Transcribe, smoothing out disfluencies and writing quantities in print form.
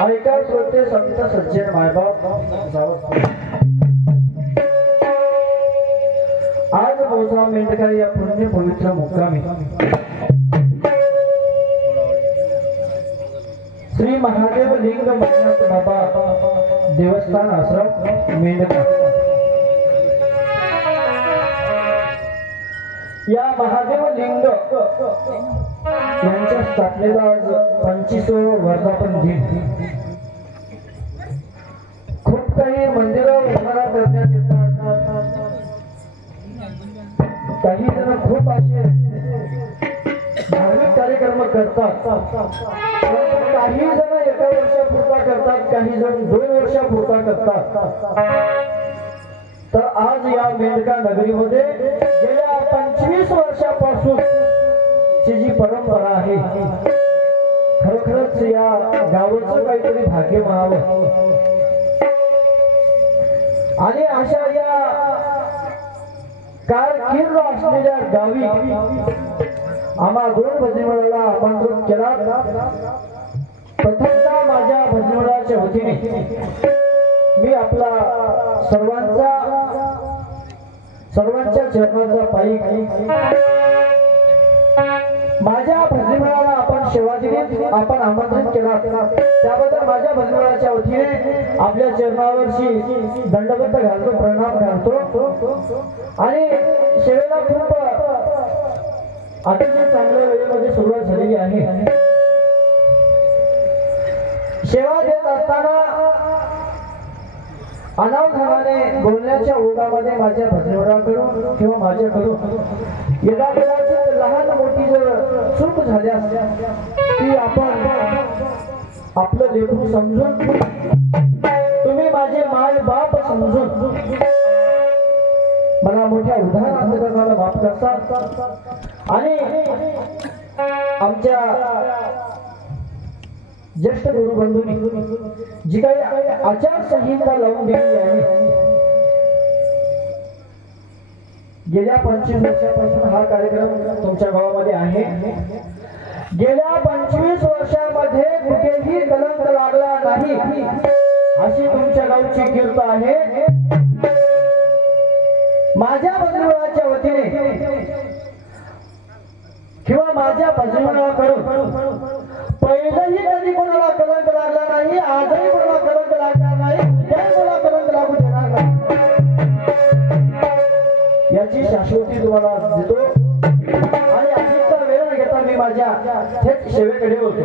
ऐका श्रोते संत सज्जन मायबाप आज मोजा मेंढका या पुण्य पवित्र मुक्कामी श्री महादेव लिंग मंजुनाथ बाबा देवस्थान आश्रम मेंढका या महादेव लिंग यांच्या स्थापनेला आज 25वा वर्धापन दिन खूप काही मंदिरं उभारा करण्यात येतात काही जण खूप असे धार्मिक कार्यक्रम करतात काही जण एका वर्षापुरता करतात काही जण 2 वर्षापुरता करतात तर आज या मेंढका नगरीमध्ये गेल्या 25 वर्षापासून जी परंपरा आहे खरोखरच या गावाचं काहीतरी भाग्य म्हणावं आणि अशा या कारकीर्द असलेल्या गावी आम्हा दोन भजनीमंडळाला आमंत्रित केला प्रथमतः माझ्या भजनीमंडळाच्या वतीने मी आपला सर्वांच्या चरणाचा पायी माझ्या भजनीमंडळाला आपण सेवा दिली आपण आमंत्रित केला त्याबद्दल माझ्या भजनीमंडळाच्या वतीने आपल्या चरणावरची दंडवत घालतो प्रणाम घालतो आणि सेवेला खूप अतिशय चांगल्या वेळेमध्ये सुरुवात झालेली आहे सेवा देत असताना अनावधानाने बोलण्याच्या ओघामध्ये माझ्या भजनीमंडळाकडून किंवा माझ्याकडून कदाचित लहान मोठी जर चूक झाल्यास ती आपण आपलं लेकरू समजून तुम्ही माझे माय बाप समजून मला मोठ्या उदाहरणाला माफ करतात आणि आमच्या ज्येष्ठ गुरुबंधूंनी जी काही आचारसंहिता लावून दिली आहे गेल्या 25 वर्षापासून हा कार्यक्रम तुमच्या गावामध्ये आहे गेल्या 25 वर्षामध्ये कुठेही कलंक लागला नाही अशी तुमच्या गावची कीर्त आहे माझ्या भजनीमंडळाच्या वतीने किंवा माझ्या भजनीमंडळाकडून पहिलेही कधी कोणाला कलंक लागला नाही आजही कोणाला कलंक लागणार नाही उद्याही कोणाला कलंक लागू देणार नाही याची शाश्वती तुम्हाला देतो आणि अधिकचा वेळ न घेता मी माझ्या थेट सेवेकडे होतो